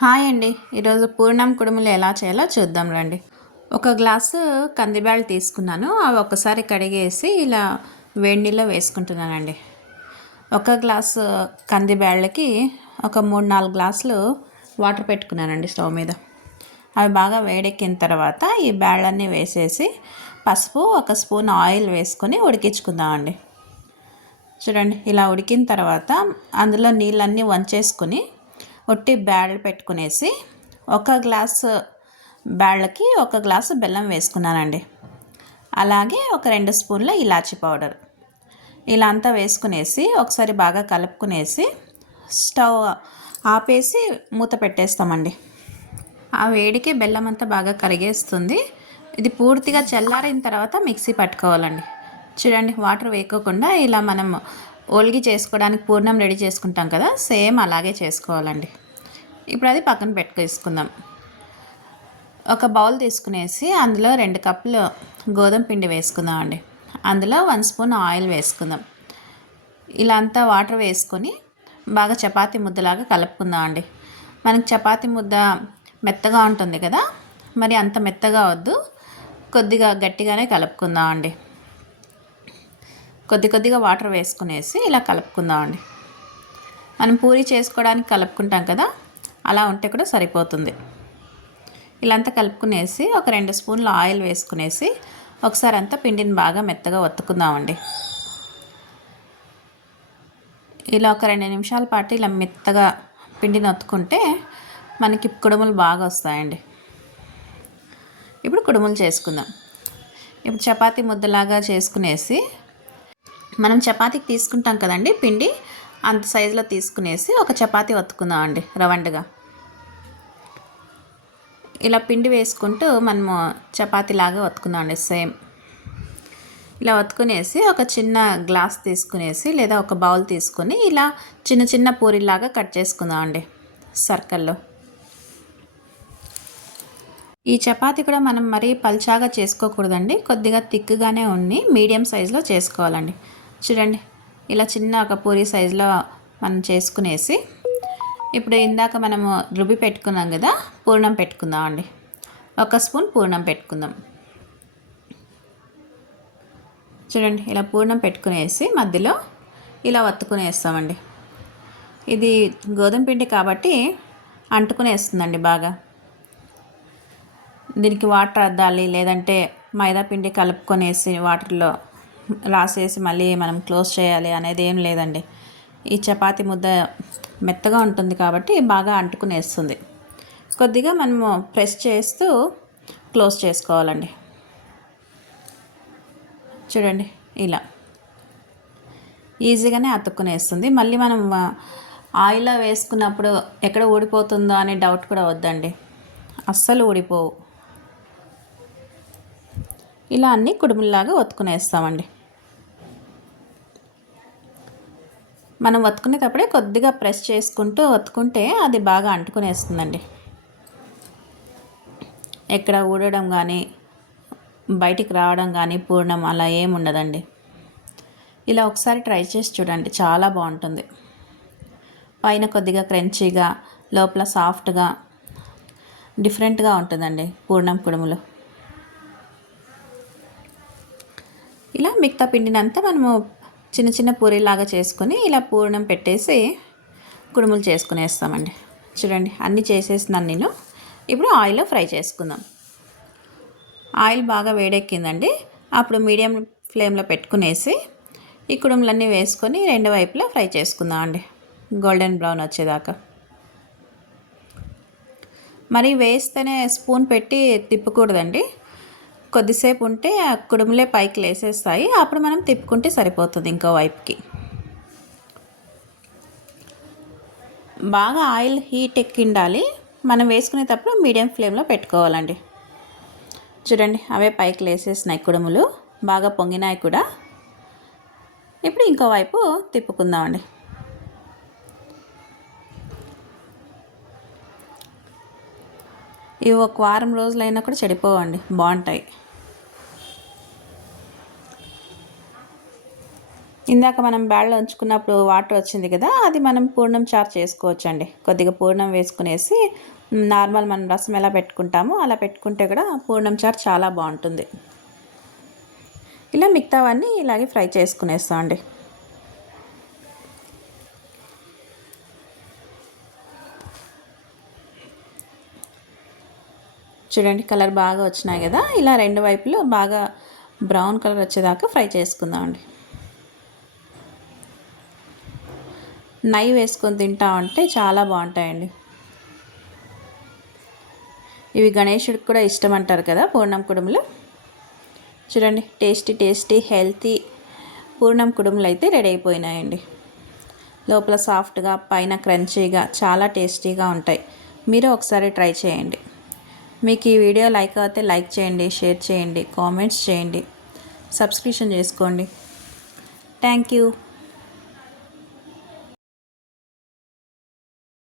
Hi అండి. ఈరోజు పూర్ణం కుడుములు ఎలా చేయాలో చూద్దాం రండి. ఒక గ్లాసు కందిబ్యాళ్ళు తీసుకున్నాను. అవి ఒకసారి కడిగేసి ఇలా వేడి నీళ్ళలో వేసుకుంటున్నానండి. ఒక గ్లాసు కందిబ్యాళ్ళకి ఒక మూడు నాలుగు గ్లాసులు వాటర్ పెట్టుకున్నానండి స్టవ్ మీద. అవి బాగా వేడెక్కిన తర్వాత ఈ బ్యాళ్ళన్నీ వేసేసి పసుపు ఒక స్పూన్ ఆయిల్ వేసుకొని ఉడికించుకుందామండి. చూడండి ఇలా ఉడికిన తర్వాత అందులో నీళ్ళన్నీ వంచేసుకుని ఒట్టి బ్యాళ్ళు పెట్టుకునేసి ఒక గ్లాసు బ్యాళ్ళకి ఒక గ్లాసు బెల్లం వేసుకున్నానండి. అలాగే ఒక రెండు స్పూన్ల ఇలాచి పౌడర్. ఇలా అంతా వేసుకునేసి ఒకసారి బాగా కలుపుకునేసి స్టవ్ ఆపేసి మూత పెట్టేస్తామండి. ఆ వేడికి బెల్లం అంతా బాగా కరిగేస్తుంది. ఇది పూర్తిగా చల్లారిన తర్వాత మిక్సీ పట్టుకోవాలండి. చూడండి వాటర్ వేయకోకుండా ఇలా మనం ఒలిగి చేసుకోవడానికి పూర్ణం రెడీ చేసుకుంటాం కదా సేమ్ అలాగే చేసుకోవాలండి. ఇప్పుడు అది పక్కన పెట్టుకేసుకుందాం. ఒక బౌల్ తీసుకునేసి అందులో రెండు కప్పులు గోధుమ పిండి వేసుకుందాం అండి. అందులో వన్ స్పూన్ ఆయిల్ వేసుకుందాం. ఇలా అంతా వాటర్ వేసుకొని బాగా చపాతీ ముద్దలాగా కలుపుకుందాం అండి. మనకి చపాతీ ముద్ద మెత్తగా ఉంటుంది కదా మరి అంత మెత్తగా వద్దు కొద్దిగా గట్టిగానే కలుపుకుందాం అండి. కొద్ది కొద్దిగా వాటర్ వేసుకునేసి ఇలా కలుపుకుందామండి. మనం పూరి చేసుకోవడానికి కలుపుకుంటాం కదా అలా ఉంటే కూడా సరిపోతుంది. ఇలా అంతా కలుపుకునేసి ఒక రెండు స్పూన్లు ఆయిల్ వేసుకునేసి ఒకసారి అంతా పిండిని బాగా మెత్తగా ఒత్తుకుందామండి. ఇలా ఒక రెండు నిమిషాల పాటు ఇలా మెత్తగా పిండిని ఒత్తుకుంటే మనకి కుడుములు బాగా వస్తాయండి. ఇప్పుడు కుడుములు చేసుకుందాం. ఇప్పుడు చపాతీ ముద్దలాగా చేసుకునేసి మనం చపాతీకి తీసుకుంటాం కదండి పిండి అంత సైజులో తీసుకునేసి ఒక చపాతీ వత్తుకుందాం అండి రవండగా. ఇలా పిండి వేసుకుంటూ మనము చపాతీలాగా వత్తుకుందాం అండి సేమ్. ఇలా వత్తుకునేసి ఒక చిన్న గ్లాస్ తీసుకునేసి లేదా ఒక బౌల్ తీసుకొని ఇలా చిన్న చిన్న పూరిలాగా కట్ చేసుకుందాం అండి సర్కిల్లో. ఈ చపాతి కూడా మనం మరీ పల్చాగా చేసుకోకూడదండి కొద్దిగా థిక్గానే ఉండి మీడియం సైజులో చేసుకోవాలండి. చూడండి ఇలా చిన్న ఒక పూరి సైజులో మనం చేసుకునేసి ఇప్పుడు ఇందాక మనము రుబ్బి పెట్టుకున్నాం కదా పూర్ణం పెట్టుకుందాం అండి. ఒక స్పూన్ పూర్ణం పెట్టుకుందాం. చూడండి ఇలా పూర్ణం పెట్టుకునేసి మధ్యలో ఇలా వత్తుకునేస్తామండి. ఇది గోధుమ పిండి కాబట్టి అంటుకునేస్తుందండి బాగా. దీనికి వాటర్ అద్దాలి లేదంటే మైదా పిండి కలుపుకొనేసి వాటర్లో రాసేసి మళ్ళీ మనం క్లోజ్ చేయాలి అనేది ఏం లేదండి. ఈ చపాతి ముద్ద మెత్తగా ఉంటుంది కాబట్టి బాగా అంటుకునేస్తుంది. కొద్దిగా మనము ప్రెస్ చేస్తూ క్లోజ్ చేసుకోవాలండి. చూడండి ఇలా. ఈజీగానే అతుక్కునేస్తుంది. మళ్ళీ మనం ఆయిల్లో వేసుకున్నప్పుడు ఎక్కడ ఊడిపోతుందో అనే డౌట్ కూడా వద్దండి. అస్సలు ఊడిపోవు. ఇలా అన్నీ కుడుముల్లాగా ఒత్తుకునేస్తామండి. మనం వత్తుకునేటప్పుడే కొద్దిగా ప్రెస్ చేసుకుంటూ వత్తుకుంటే అది బాగా అంటుకునేస్తుందండి. ఎక్కడ ఊడడం కానీ బయటికి రావడం కానీ పూర్ణం అలా ఏముండదండి ఇలా ఒకసారి ట్రై చేసి చూడండి చాలా బాగుంటుంది. పైన కొద్దిగా క్రంచీగా లోపల సాఫ్ట్గా డిఫరెంట్గా ఉంటుందండి పూర్ణం కుడుములు. ఇలా మిగతా పిండినంతా మనము చిన్న చిన్న పూరీలాగా చేసుకొని ఇలా పూర్ణం పెట్టేసి కుడుములు చేసుకునేస్తామండి. చూడండి అన్నీ చేసేసినాను నేను. ఇప్పుడు ఆయిల్లో ఫ్రై చేసుకుందాం. ఆయిల్ బాగా వేడెక్కిందండి. అప్పుడు మీడియం ఫ్లేమ్లో పెట్టుకునేసి ఈ కుడుములన్నీ వేసుకొని రెండు వైపులా ఫ్రై చేసుకుందాం అండి. గోల్డెన్ బ్రౌన్ వచ్చేదాకా. మరి వేస్తేనే స్పూన్ పెట్టి తిప్పకూడదండి. కొద్దిసేపు ఉంటే ఆ కుడుములే పైకి లేసేస్తాయి. అప్పుడు మనం తిప్పుకుంటే సరిపోతుంది ఇంకో వైపుకి. బాగా ఆయిల్ హీట్ ఎక్కిండాలి. మనం వేసుకునేటప్పుడు మీడియం ఫ్లేమ్లో పెట్టుకోవాలండి. చూడండి అవే పైకి లేసేసినాయి కుడుములు. బాగా పొంగినాయి కూడా. ఇప్పుడు ఇంకో వైపు తిప్పుకుందామండి. ఇవి ఒక వారం రోజులైనా కూడా చెడిపోవండి. బాగుంటాయి. ఇందాక మనం బ్యాడ్లో ఉంచుకున్నప్పుడు వాటర్ వచ్చింది కదా అది మనం పూర్ణం చారు చేసుకోవచ్చండి. కొద్దిగా పూర్ణం వేసుకునేసి నార్మల్ మనం రసం ఎలా పెట్టుకుంటామో అలా పెట్టుకుంటే కూడా పూర్ణం చారు చాలా బాగుంటుంది. ఇలా మిగతావన్నీ ఇలాగే ఫ్రై చేసుకునేస్తామండి చూడండి కలర్ బాగా వచ్చినాయి కదా ఇలా రెండు వైపులు బాగా బ్రౌన్ కలర్ వచ్చేదాకా ఫ్రై చేసుకుందామండి నెయ్యి వేసుకొని తింటా ఉంటే చాలా బాగుంటాయండి. ఇవి గణేషుడికి కూడా ఇష్టం అంటారు కదా పూర్ణం కుడుములు. చూడండి టేస్టీ టేస్టీ హెల్తీ పూర్ణం కుడుములు అయితే రెడీ అయిపోయినాయండి. లోపల సాఫ్ట్గా పైన క్రంచీగా చాలా టేస్టీగా ఉంటాయి. మీరు ఒకసారి ట్రై చేయండి. మీకు ఈ వీడియో లైక్ అయితే లైక్ చేయండి షేర్ చేయండి కామెంట్స్ చేయండి. సబ్స్క్రిప్షన్ చేసుకోండి. Thank you.